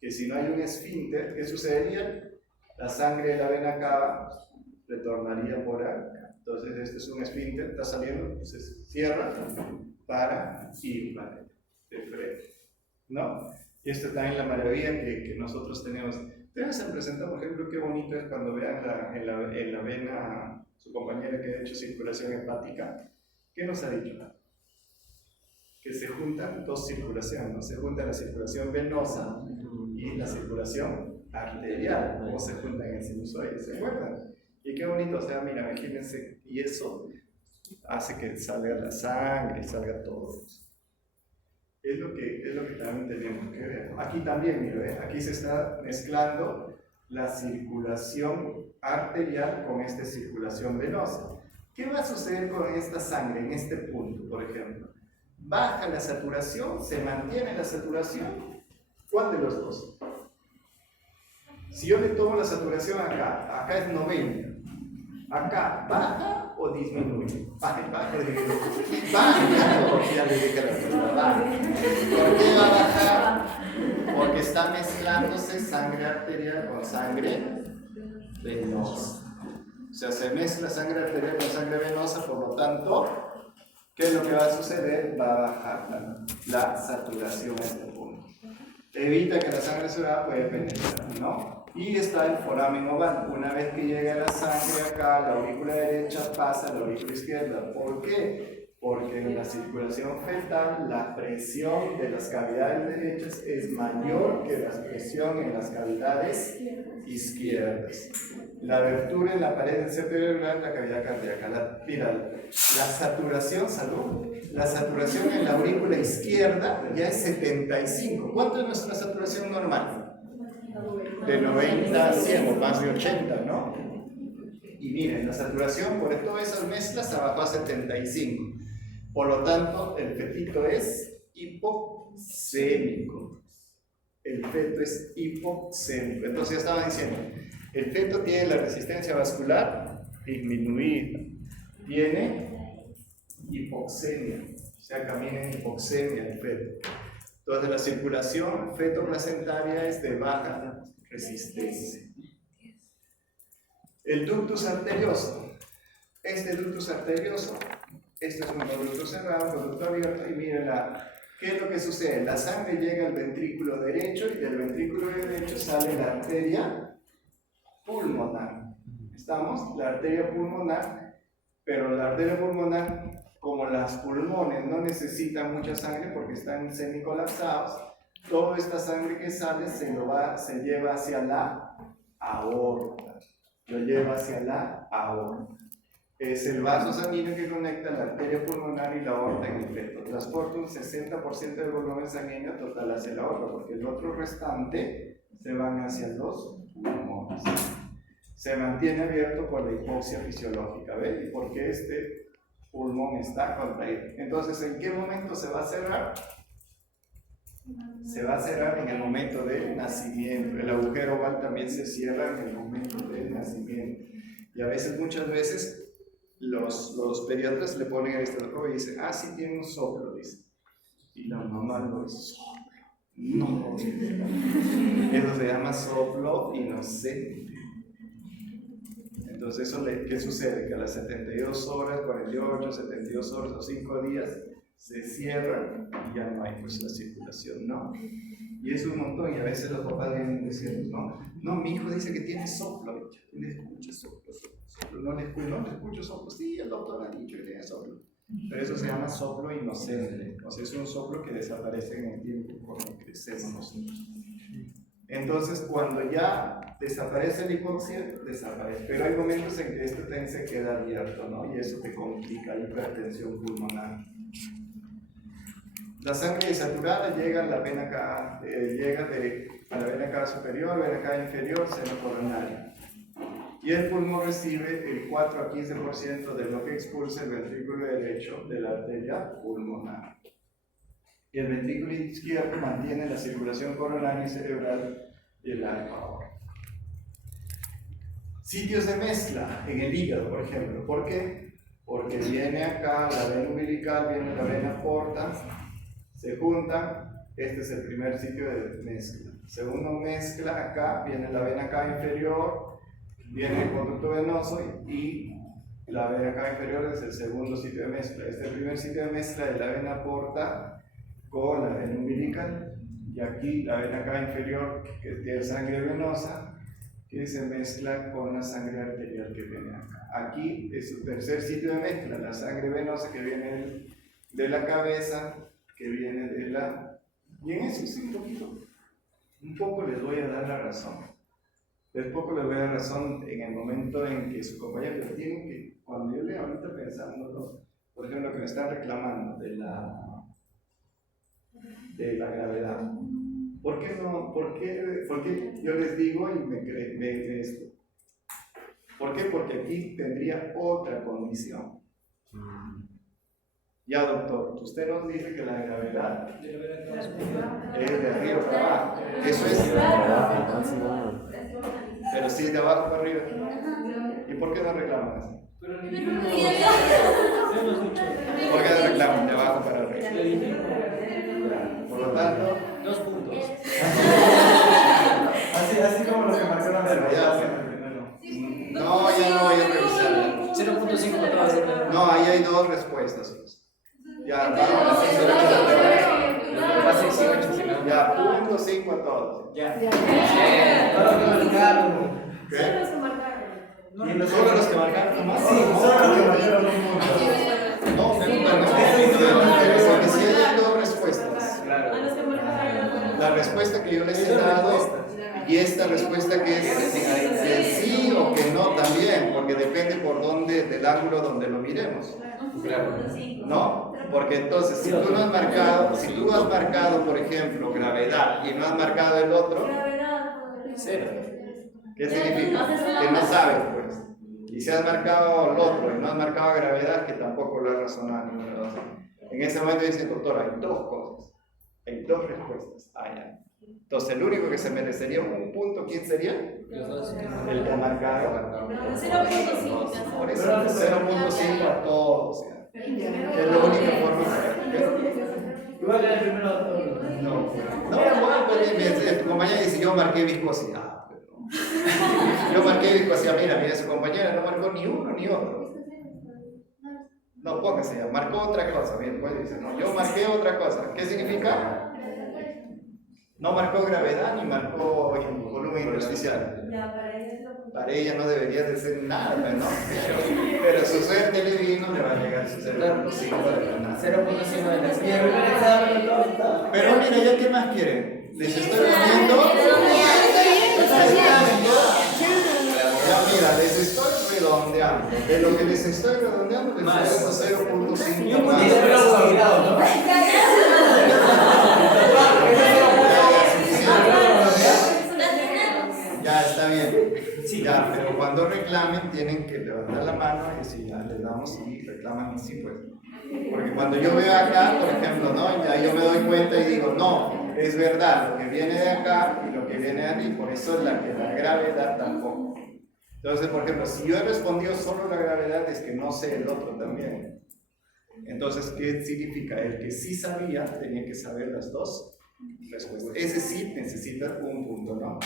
Que si no hay un esfínter, ¿qué sucedería? La sangre de la vena cava retornaría por acá. Entonces este es un esfínter, está saliendo, entonces cierra para ir para de frente, ¿no? Y esto también es la maravilla que nosotros tenemos. Ustedes se han presentado, por ejemplo, qué bonito es cuando vean en la vena su compañera que ha hecho circulación hepática. ¿Qué nos ha dicho? Que se juntan 2 circulaciones, ¿no? Se junta la circulación venosa y la circulación arterial, como se juntan en el sinusoide, ¿se acuerdan? Y qué bonito, o sea, mira, imagínense, y eso hace que salga la sangre, salga todo. Es lo que también tenemos que ver. Aquí también, mira, aquí se está mezclando la circulación arterial con esta circulación venosa. ¿Qué va a suceder con esta sangre en este punto, por ejemplo? ¿Baja la saturación? ¿Se mantiene la saturación? ¿Cuál de los dos? Si yo le tomo la saturación acá es 90. Acá, ¿baja o disminuye? Baja o disminuye. Baja, porque ya le dije la respuesta, baja. ¿Por qué va a bajar? Porque está mezclándose sangre arterial con sangre venosa. O sea, se mezcla sangre arterial con sangre venosa, por lo tanto, ¿qué es lo que va a suceder? Va a bajar la saturación a este punto. Evita que la sangre suave puede penetrar, ¿no? Y está el foramen oval. Una vez que llega la sangre acá, la aurícula derecha pasa a la aurícula izquierda. ¿Por qué? Porque en la circulación fetal la presión de las cavidades derechas es mayor que la presión en las cavidades izquierdas. La abertura en la pared cerebral es la cavidad cardíaca. Mira, la saturación, la saturación en la aurícula izquierda ya es 75. ¿Cuánto es nuestra saturación normal? De 90 a 100 o más de 80, ¿no? Y miren, la saturación por todas esas mezclas se bajó a 75. Por lo tanto, el fetito es hipoxémico. El feto es hipoxémico. Entonces ya estaba diciendo, El feto tiene la resistencia vascular disminuida, tiene hipoxemia, o sea, camina en hipoxemia el feto. Entonces la circulación feto-placentaria es de baja resistencia. El ductus arterioso. Este ductus arterioso, este es un conducto cerrado, un conducto abierto, y miren ¿qué es lo que sucede? La sangre llega al ventrículo derecho y del ventrículo derecho sale la arteria pulmonar. ¿Estamos? La arteria pulmonar, pero la arteria pulmonar, como los pulmones no necesitan mucha sangre porque están semicolapsados, toda esta sangre que sale se lleva hacia la aorta. Lo lleva hacia la aorta. Es el vaso sanguíneo que conecta la arteria pulmonar y la aorta en el feto. Transporta un 60% del volumen sanguíneo total hacia la aorta, porque el otro restante se van hacia los pulmones. Se mantiene abierto por la hipoxia fisiológica, ¿ves? Y porque este pulmón está contraído. Entonces, ¿en qué momento se va a cerrar? Se va a cerrar en el momento del nacimiento. El agujero oval también se cierra en el momento del nacimiento. Y a veces, muchas veces, los pediatras le ponen el estetoscopio y dicen, sí tiene un soplo, dice. Y la mamá lo dice, soplo. No, eso se llama soplo inocente. Entonces, ¿qué sucede? Que a las 72 horas, 48, 72 horas o 5 días se cierran y ya no hay pues la circulación, ¿no? Y es un montón, y a veces los papás vienen diciendo, no, mi hijo dice que tiene soplo, le escucha soplo, no le escucho soplo, sí, el doctor ha dicho que tiene soplo, pero eso se llama soplo inocente, o sea, es un soplo que desaparece en el tiempo cuando crecemos nosotros. Entonces, cuando ya desaparece la hipoxia, desaparece, pero hay momentos en que esto también se queda abierto, ¿no? Y eso te complica la hipertensión pulmonar. La sangre desaturada llega a la vena cava, a la vena cava superior, vena cava inferior, seno coronario. Y el pulmón recibe el 4 a 15% de lo que expulsa el ventrículo derecho de la arteria pulmonar. Y el ventrículo izquierdo mantiene la circulación coronaria y cerebral y el alma aorta. Sitios de mezcla en el hígado, por ejemplo. ¿Por qué? Porque viene acá la vena umbilical, viene la vena porta, se juntan, este es el primer sitio de mezcla. Segundo mezcla, acá viene la vena cava inferior, viene el conducto venoso y la vena cava inferior es el segundo sitio de mezcla. Este es el primer sitio de mezcla de la vena porta con la vena umbilical, y aquí la vena cava inferior que tiene sangre venosa que se mezcla con la sangre arterial que viene acá. Aquí es el tercer sitio de mezcla, la sangre venosa que viene de la cabeza, que viene de la... Y en eso sí, un poco les voy a dar la razón. Un poco les voy a dar razón en el momento en que su compañero tiene que, cuando yo le ahorita pensando, por ejemplo, que me están reclamando de la gravedad. ¿Por qué no? ¿Por qué yo les digo y me creen esto? ¿Por qué? Porque aquí tendría otra condición. Ya, doctor, usted nos dice que la gravedad es de arriba para abajo. Eso es. Pero si es de abajo para arriba. ¿Y por qué no reclaman así? ¿Por qué no reclaman de abajo para arriba? Por lo tanto, 2 puntos. Así como los que marcaron pero ya no voy a revisar. 0.5 para todas. No, ahí hay 2 respuestas. Ya, vamos a ya, punto 5 a todos. Ya. ¿Qué? Y ¿Solo los que marcaron nomás? Sí, solo los que marcaron un punto. No, porque si hay 2 respuestas. La respuesta que yo les he dado y esta respuesta que es de sí o que no también, porque depende por dónde, del ángulo donde lo miremos. ¿No? Porque entonces, si tú has marcado, por ejemplo, gravedad y no has marcado el otro, Cero. ¿qué significa? Que no sabes, pues. Y si has marcado el otro y no has marcado gravedad, que tampoco lo has razonado. En ese momento dice, doctor, hay 2 cosas, hay 2 respuestas. Ya. Entonces, el único que se merecería un punto, ¿quién sería? Los dos. El que ha marcado. 0.5. Por eso, 0.5 a todos. ¿Ya? Es la única forma de... Igual era el primero a todos. No, bueno, pues tu compañera dice, yo marqué viscosidad. Yo marqué viscosidad, mira, su compañera no marcó ni uno ni otro. No, póngase ya, marcó otra cosa. Bien, pues dice, no, yo marqué otra cosa. ¿Qué significa? No marcó gravedad ni marcó volumen intersticial. Para ella no debería de ser nada, ¿no? Pero su suerte le vino, le va a llegar su 0.5 de la nada. 0.5 de la Y el primer examen todo está. Pero mira, ¿ya qué más quieren? Les estoy poniendo. Ya mira, les estoy redondeando. De lo que les estoy redondeando, les estoy dando 0.5 Y el más. primero cuadrado, ¿no? Ya está bien. Ya, pero cuando reclamen tienen que levantar la mano y si ya les damos y reclaman sí, pues. Porque cuando yo veo acá, por ejemplo, ¿no? Ya yo me doy cuenta y digo, no, es verdad, lo que viene de acá y lo que viene de aquí, por eso es la gravedad tampoco. Entonces, por ejemplo, si yo he respondido solo la gravedad, es que no sé el otro también. Entonces, ¿qué significa? El que sí sabía tenía que saber las dos respuestas. Ese sí necesita un punto, ¿no?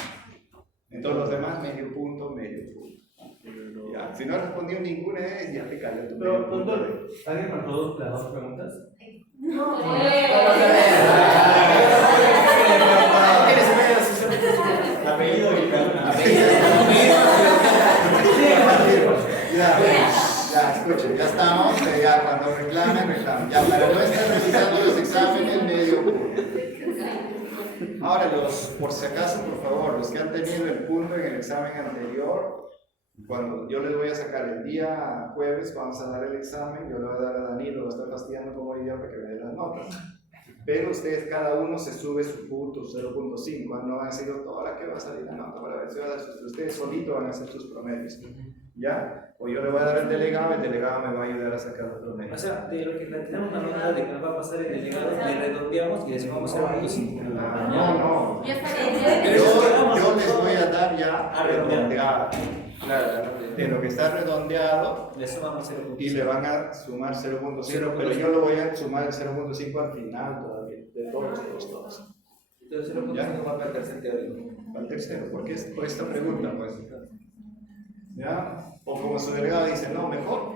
Entonces los demás medio punto, medio punto. Ya, si no has respondido ninguna de ellas, ya te cayó tu medio Pero, punto. doctor, ¿alguien marcó las dos preguntas? Apellido y Ya, escuchen, ya estamos, ya cuando reclamen. Ya, para no estar revisando los exámenes, medio punto. Ahora, por si acaso, por favor, los que han tenido el punto en el examen anterior, cuando yo les voy a sacar el día jueves, vamos a dar el examen, yo le voy a dar a Danilo, lo estoy fastidiando como idioma para que me dé las notas. Pero ustedes, cada uno se sube su punto, 0.5, no van a decir, toda que va a salir la nota para ver si va a dar ustedes solitos van a hacer sus promedios. ¿Ya? O yo le voy a dar al delegado, el delegado me va a ayudar a sacar los promedios. O sea, de lo que tenemos una nota de que nos va a pasar el delegado, le redondeamos y le sumamos 0.5. No. Ya está bien. Yo les voy a dar ya redondeado. Claro, De lo que está redondeado le sumamos 0.5. y le van a sumar 0.5, pero yo lo voy a sumar el 0.5 al final todavía, de todos. Entonces 0.5 va para el tercer teórico. Al tercero, porque es por esta pregunta, pues. ¿Ya? O como su delegado dice, no, mejor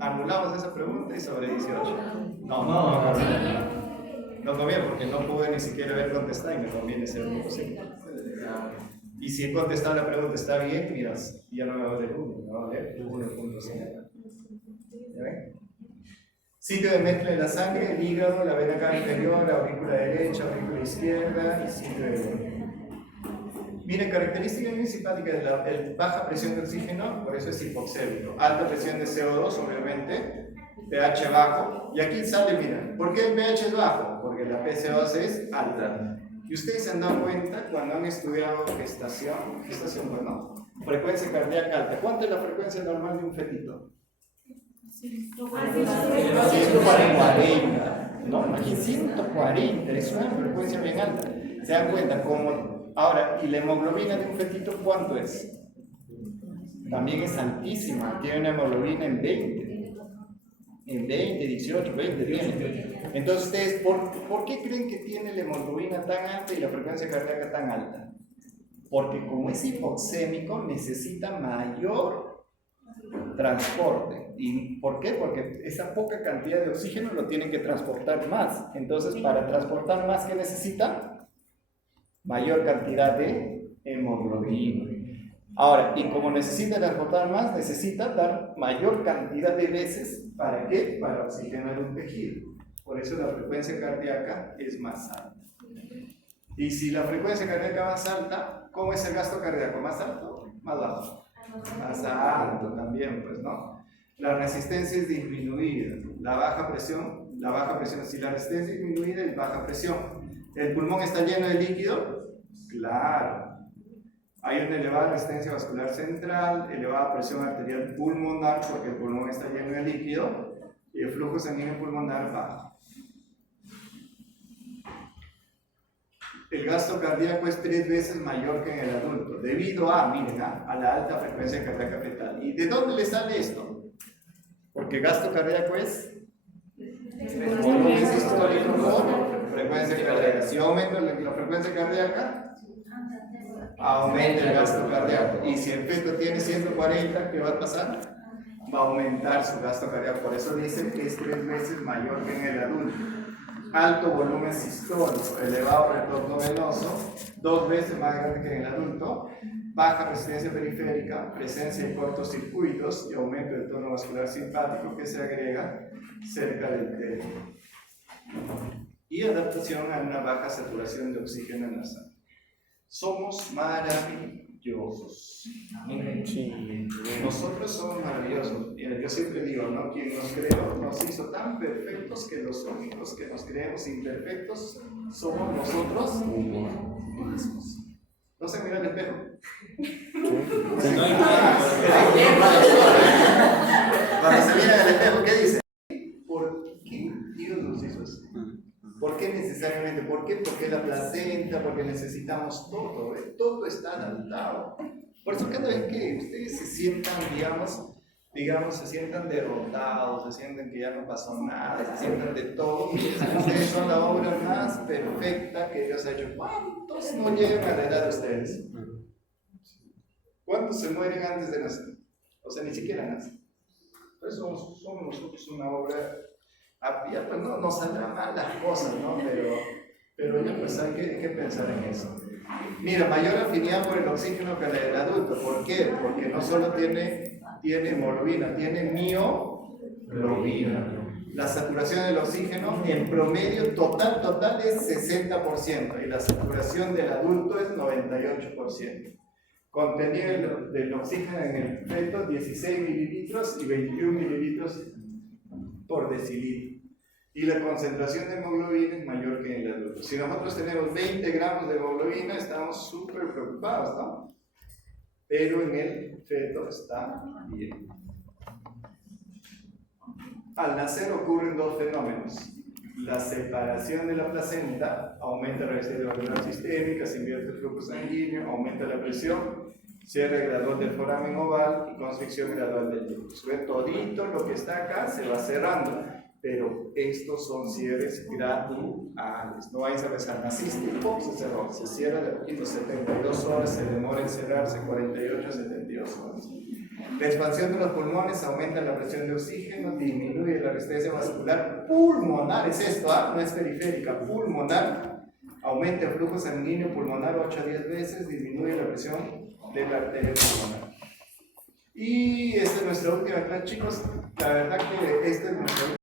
anulamos esa pregunta y sobre 18. No conviene porque no pude ni siquiera haber contestado y me conviene 0.5. Y si he contestado la pregunta está bien, miras, ya no me va a valer 1, me va a valer 1.5. ¿Ya ven? Sitio de mezcla de la sangre, el hígado, la vena cava inferior, la aurícula derecha, aurícula izquierda y sitio de... Miren, característica muy simpática de la baja presión de oxígeno, por eso es hipoxémico. Alta presión de CO2, obviamente, pH bajo. Y aquí sale, mira, ¿por qué el pH es bajo? Porque la PCO2 es alta. Y ustedes se han dado cuenta cuando han estudiado gestación, bueno, frecuencia cardíaca alta. ¿Cuánto es la frecuencia normal de un fetito? 140. No, aquí 140, es una frecuencia bien alta. ¿Se dan cuenta? Ahora, ¿y la hemoglobina de un fetito cuánto es? También es altísima, tiene una hemoglobina en 20. En 20, 18, 20 tiene. Entonces, ¿ustedes por qué creen que tiene la hemoglobina tan alta y la frecuencia cardíaca tan alta? Porque como es hipoxémico, necesita mayor transporte. ¿Y por qué? Porque esa poca cantidad de oxígeno lo tienen que transportar más. Entonces, para transportar más, ¿qué necesita? Mayor cantidad de hemoglobina. Ahora, y como necesita transportar más, necesita dar mayor cantidad de veces. ¿Para qué? Para oxigenar un tejido. Por eso la frecuencia cardíaca es más alta. Y si la frecuencia cardíaca más alta, ¿cómo es el gasto cardíaco? ¿Más alto? ¿Más bajo? Más alto también, pues, ¿no? La resistencia es disminuida. La baja presión, si la resistencia es disminuida es baja presión. ¿El pulmón está lleno de líquido? Claro. Hay una elevada resistencia vascular central, elevada presión arterial pulmonar porque el pulmón está lleno de líquido y el flujo sanguíneo pulmonar bajo. el gasto cardíaco es 3 veces mayor que en el adulto, debido a, miren, a la alta frecuencia cardíaca fetal. ¿Y de dónde le sale esto? Porque gasto cardíaco es volumen sistólico por frecuencia cardíaca. Si aumenta la frecuencia cardíaca, aumenta el gasto cardíaco. Y si el feto tiene 140, ¿qué va a pasar? Va a aumentar su gasto cardíaco. Por eso dicen que es 3 veces mayor que en el adulto. Alto volumen sistólico, elevado retorno venoso, 2 veces más grande que en el adulto. Baja resistencia periférica, presencia de cortocircuitos y aumento del tono vascular simpático que se agrega cerca del término. Y adaptación a una baja saturación de oxígeno en la sangre. Somos maravillosos. Nosotros somos maravillosos. Yo siempre digo, ¿no? Quien nos creó nos hizo tan perfectos que los únicos que nos creemos imperfectos somos nosotros mismos. ¿No se mira al espejo? No hay nada. Cuando se mira al espejo, ¿qué dice? ¿Por qué Dios nos hizo así? ¿Por qué necesariamente? ¿Por qué? Porque la placenta, porque necesitamos todo, ¿eh? Todo está adaptado. Por eso cada vez que ustedes se sientan, digamos, se sientan derrotados, se sienten que ya no pasó nada, se sientan de todo, ustedes son la obra más perfecta que Dios ha hecho. ¿Cuántos no llegan a la edad de ustedes? ¿Cuántos se mueren antes de nacer? O sea, ni siquiera nacen. Por eso somos nosotros una obra. Ya pues no nos saldrán mal las cosas, ¿no? Pero ya pues hay que pensar en eso. Mira, mayor afinidad por el oxígeno que la del adulto. ¿Por qué? Porque no solo tiene hemoglobina, tiene mioglobina. La saturación del oxígeno en promedio total es 60% y la saturación del adulto es 98%. Contenido del oxígeno en el feto 16 mililitros y 21 mililitros por decilitro. Y la concentración de hemoglobina es mayor que en el adulto. Si nosotros tenemos 20 gramos de hemoglobina, estamos súper preocupados, ¿no? Pero en el feto está bien. Al nacer ocurren 2 fenómenos. La separación de la placenta aumenta la resistencia vascular sistémica, se invierte el flujo sanguíneo, aumenta la presión, cierre gradual del foramen oval y constricción gradual del ductus. Todito lo que está acá se va cerrando, pero estos son cierres graduales. No vais a pensar, naciste y ¡pum! Se cerró. Se cierra de poquito, 72 horas, se demora en cerrarse 48 a 72 horas. La expansión de los pulmones aumenta la presión de oxígeno, disminuye la resistencia vascular pulmonar, es esto, no es periférica, pulmonar, aumenta el flujo sanguíneo pulmonar 8 a 10 veces, disminuye la presión de la arteria pulmonar. Y esta es nuestra última clase, chicos. La verdad que esta es nuestra